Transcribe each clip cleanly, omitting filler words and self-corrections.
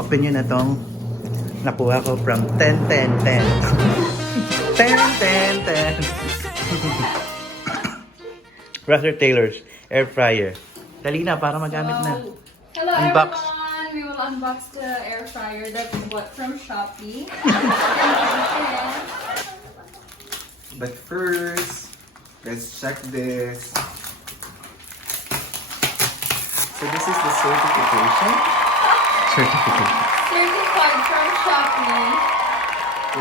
Open nyo na tong nakuha ko from 10-10-10. 10-10-10. Russelle Taylor's air fryer. Dali na para magamit na. Hello Unbox. everyone! We will unbox the air fryer that we bought from Shopee. But first, let's check this. So this is the certification. Certificate. Certified from Shopee.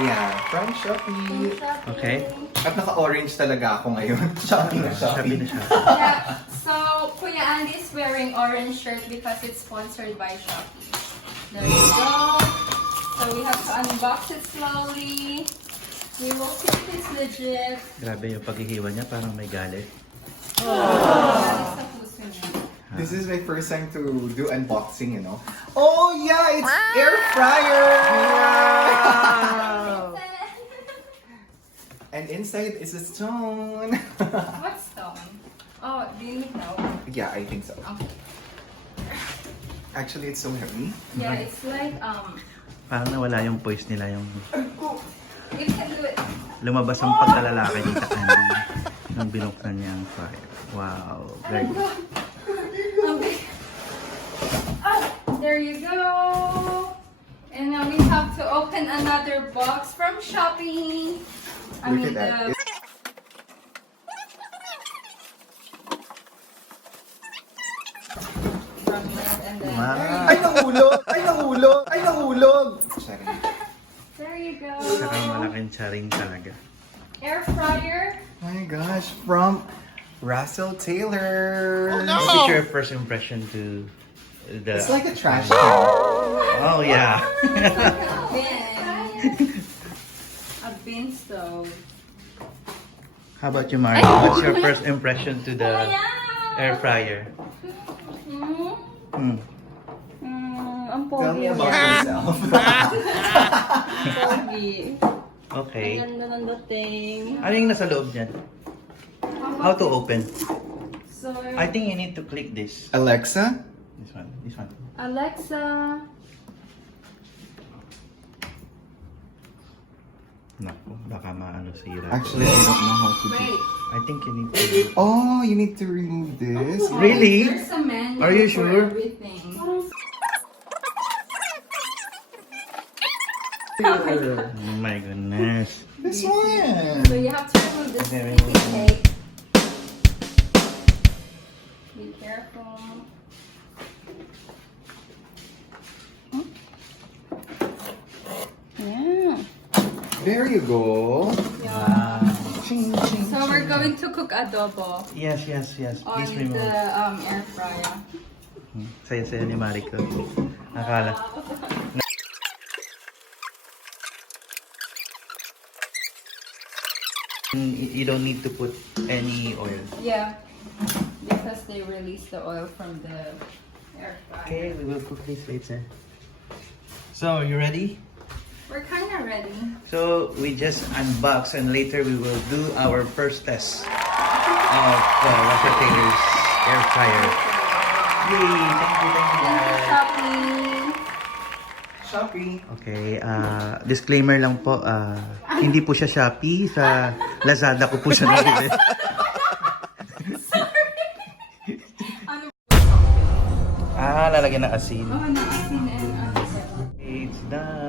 Yeah, from Shopee. Okay. At naka-orange talaga ako ngayon. Shopee na Sabi na Shopee. siya. Yeah. So, Kuya Andy is wearing orange shirt because it's sponsored by Shopee. There you go. So we have to unbox it slowly. We will see if it's legit. Grabe yung paghihiwa niya, parang may galit. Galing sa puso niya. This is my first time to do unboxing, you know. Oh yeah, it's air fryer! Wow! And inside is a stone. What stone? Oh, do you need now? Yeah, I think so. Okay. Actually, it's so heavy. Yeah, it's like Parang nawala yung voice nila, yung you can do it. lumabas ang pagkalalaki ni Andy nung binuksan niya ang fryer. Wow, very good. Okay. There you go. And now we have to open another box from Shopee. Look at that. From there and then Wow. Ay, nahulog! Ay, nahulog! Ay, nahulog! Sorry. there you go. Saka malaking charing talaga. Air fryer. Oh my gosh, from Russelle Taylor. What is your first impression to the... It's like a trash can. Oh, yeah. A bin stove. How about you, Mario? What's your first impression to the air fryer? Hmm. Ang Tell me pogi about niya. yourself. Pogi. Okay. Ang ganda ng dating. Ano yung nasa loob niyan? How to open? So, I think you need to click this. Alexa? This one. This one. Alexa. Naku, baka maano sira. Actually, I don't know how to do. Wait. I think you need to... Oh, you need to remove this. Really? There's a menu Are you for sure? everything. Oh my goodness. This one. So you have to remove this Okay, sticky remove. tape. Be careful. Yeah. There you go. Wow. Ching, ching, So we're going to cook adobo Yes, yes, yes. on Please the remove. air fryer. Saya-saya ni Mariko. Akala. You don't need to put any oil. Yeah, because they release the oil from the air fryer. Okay, we will cook this later. So, you ready? We're kind of ready. So, we just unbox and later we will do our first test of Russelle Taylor's air fryer. Yay! Thank you, guys. Shopee. Shopee. Okay, disclaimer lang po, hindi po siya Shopee, sa Lazada ko po siya nabili. Lalagyan ng asin. Oh, naasin and It's done.